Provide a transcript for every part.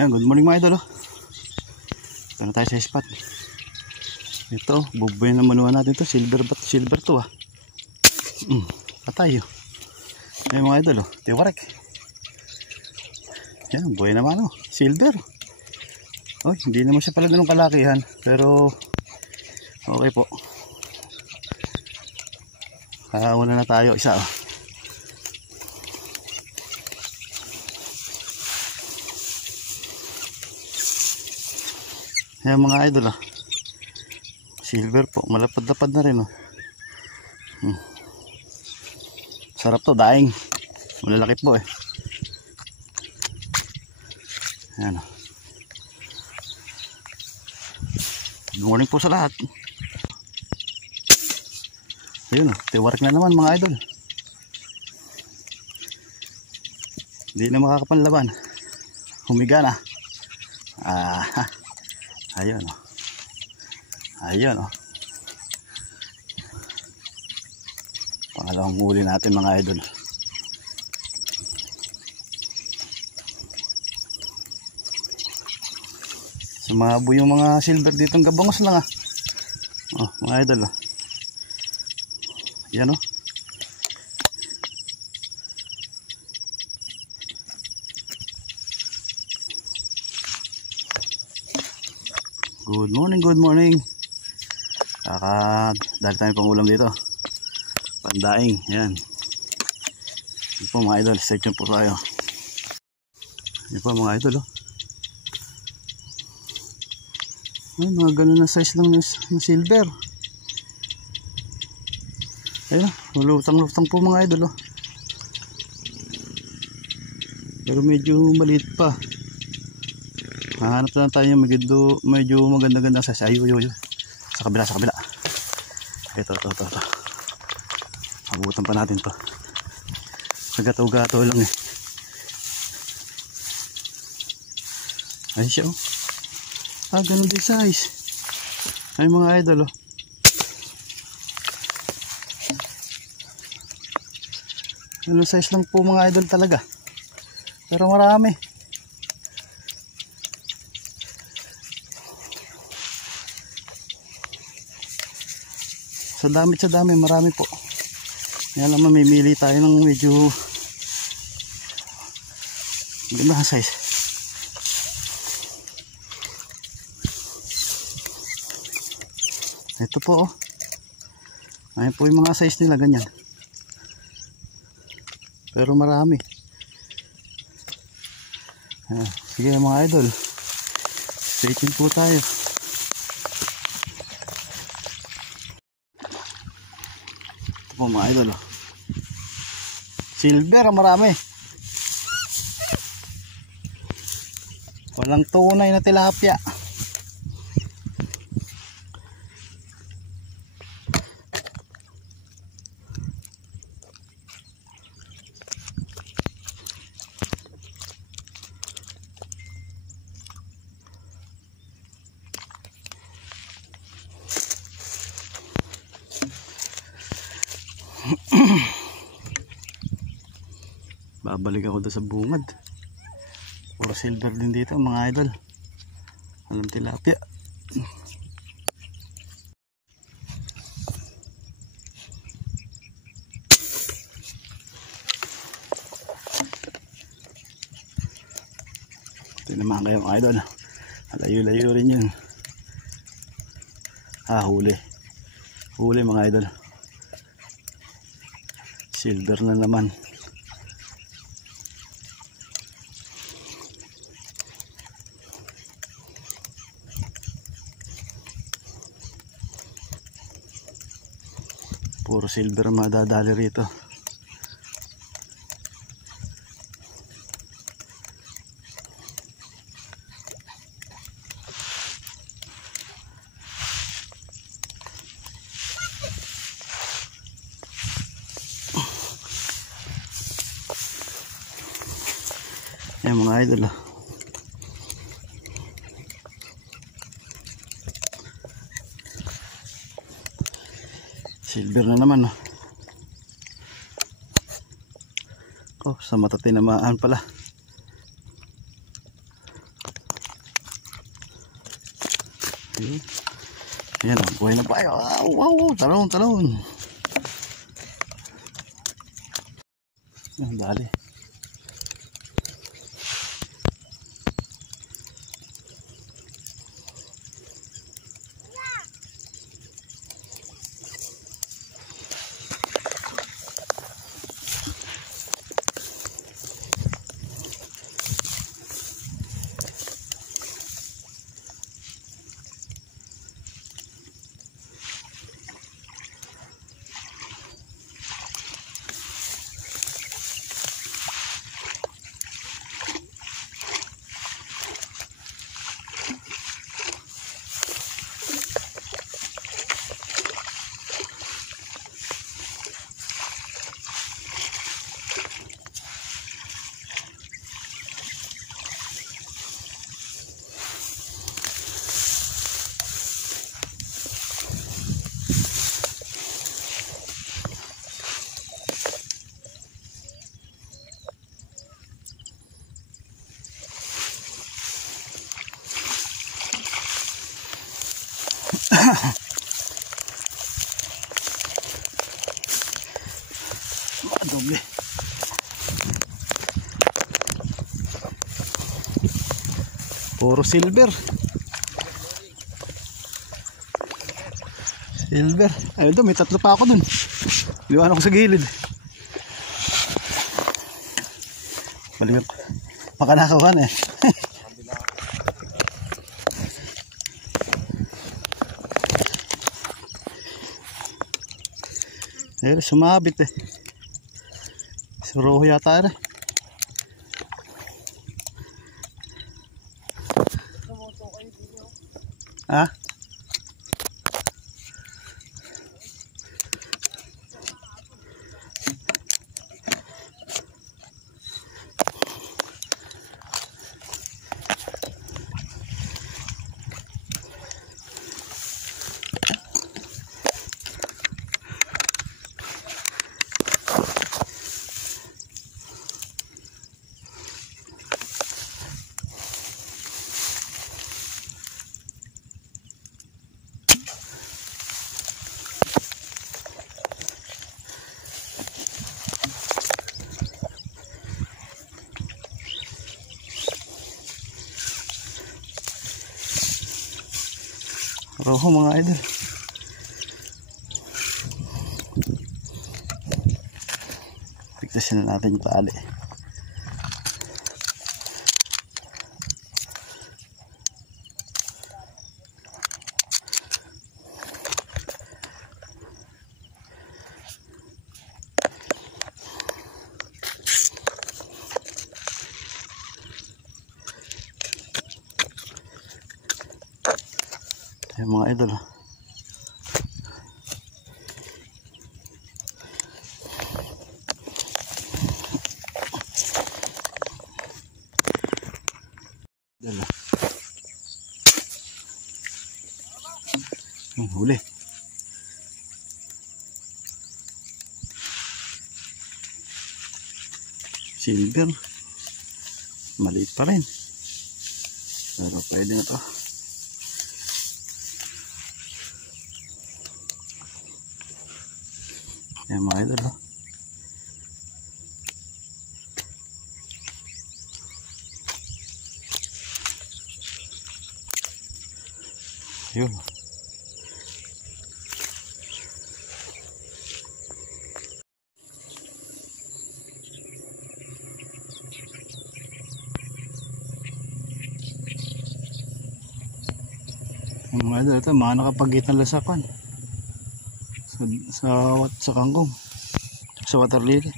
Ayan, good morning mga idol. Ito na tayo sa spot. Ito, bubuhay na manuhan natin to. Silver to ah. Patay. Ayan mga idol, tiwarek. Ayan, buhay naman oh. Silver. Oh, hindi naman siya pala ganun kalakihan. Pero, okay po. Wala na tayo isa oh. Ayan mga idol silver po, malapad-lapad na rin oh. Sarap to, daing. Malalaki po eh. Ayan oh. Good morning po sa lahat. Ayun oh, tiwarik na naman mga idol. Hindi na makakapanlaban. Humiga na. Ayun oh. Ayun oh. Pangalawang huli natin mga idol. Sumabo yung mga silver ditong gabangos lang ah. Oh, mga idol oh. Yan oh. Good morning, good morning. Dahil tayo pang ulam dito. Pandaing, yan. Yan po mga idol, stay tuned po tayo. Yan po mga idol oh. Ay, mga ganun na size lang na silver. Ayun oh, lutang-lutang po mga idol oh. Pero medyo maliit pa. Hahanap na tayo medyo maganda-ganda size. Ayun. Sa kabila. Ito. Abutan pa natin to. Nagato-gato lang eh. Ayun siya oh. Ganun din size. Ay mga idol oh. Ano size lang po mga idol talaga. Pero marami. Sa dami marami po. Kaya naman mamimili tayo ng medyo magandang size. Ito po oh. Ayan po yung mga size nila ganyan. Pero marami. Sige mga idol. Stay tuned po tayo. Ito po mga idol oh. Silver marami. Walang tunay na tilapia. Babalik ako doon sa bungad. Puro silver din dito mga idol. Alam tilapia. Ito naman kayo mga idol. Layo-layo rin yun. Huli mga idol. Silver na naman. Puro silver madadali rito. Ayan mga idol oh. Silver na naman oh. Oh, sa mata tinamaan pala. Ayan, buhay na pa. Wow, talon. Ayan, dali. Doble. Puro silver. Ayun doon, may tatlo pa ako dun. Liwan ako sa gilid. Balikan. Makanakawan eh. Ayun, sumabit eh. Suruho yata rin. Ha? Roho mga idol. Pigtasin na natin yung tali. Ayan mga idol. Huli. Silver. Maliit pa rin. Pero pwede na to. Ayan mga idol. Yun. Yung mga idol, ito mga nakapagit ng lasakan sa kangkong, sa water lily.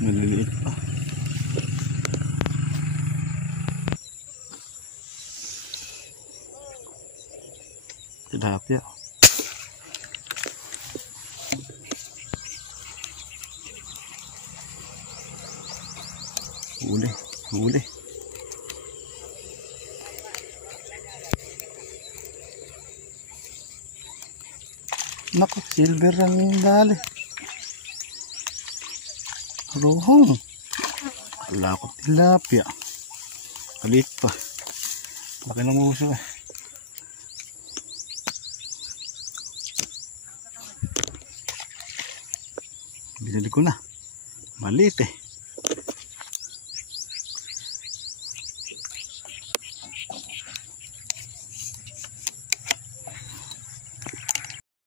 Maliliit pa. Tilapia. Huli. Naku, silver ang dali. Rohong. Wala ko tilapia. Kalit pa. Laki ng uso eh. Binili ko na. Maliit eh.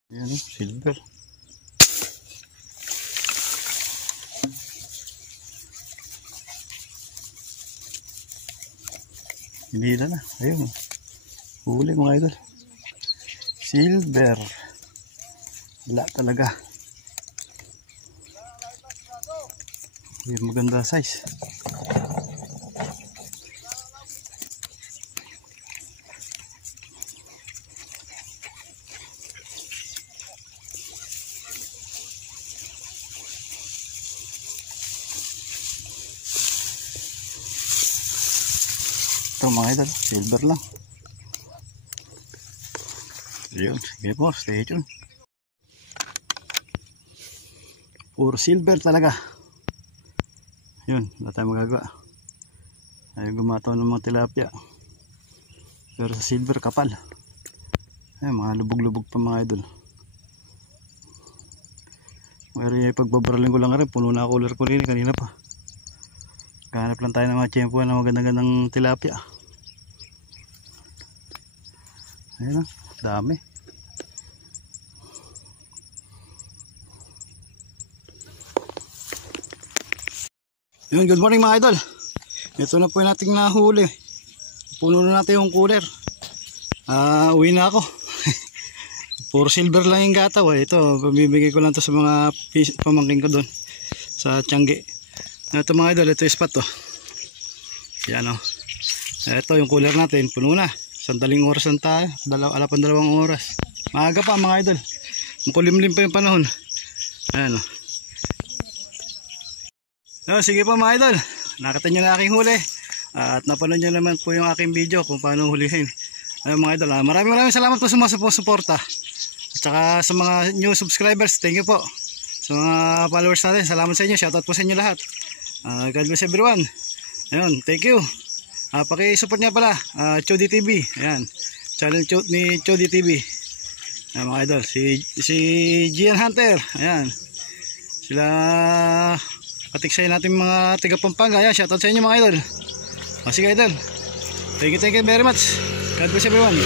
Ayan eh, silver. Hinila na. Ayun. Huli mga idol. Silver. Wala talaga. Yung maganda size. Ito mga idol, silver lang. Yun, sige po, stay tuned. Puro silver talaga. Yun, wala tayong magagawa. Ayaw gumataw ng mga tilapia. Pero sa silver kapal. Ay, mga lubog-lubog pa mga idol. Mayroon yung pagbabaraling ko lang rin. Puno na cooler ko rin kanina pa. Kahanap lang tayo ng mga tiyempo na magandang tilapia. Ayun o, dami. Yun, good morning mga idol. Ito na po yung nating nahuli. Puno na natin yung cooler. Uwi na ako. Puro silver lang yung gataw eh. Ito, pabibigay ko lang to sa mga pamangking ko doon sa Tiangge. Ito mga idol, ito yung spot to. Yan o. Ito yung cooler natin, puno na. Sandaling oras lang tayo. Alapan 2 oras. Maaga pa mga idol. Makulimlim pa yung panahon. Ayan o. No, sige po mga idol, nakita nyo na aking huli at napanood nyo naman po yung aking video kung paano hulihin. Ayun mga idol, maraming salamat po sa mga suporta at saka sa mga new subscribers, thank you po. Sa mga followers natin, salamat sa inyo, shoutout po sa inyo lahat. God bless everyone. Ayun, thank you. Paki-support nga pala, Chody TV, ayan, channel ni Chody TV. Ayan mga idol, si Gian Hunter, ayan, sila patiksay natin mga taga Pampanga. Ayan, shoutout sa inyo mga idol. Sige idol, thank you very much. God bless everyone.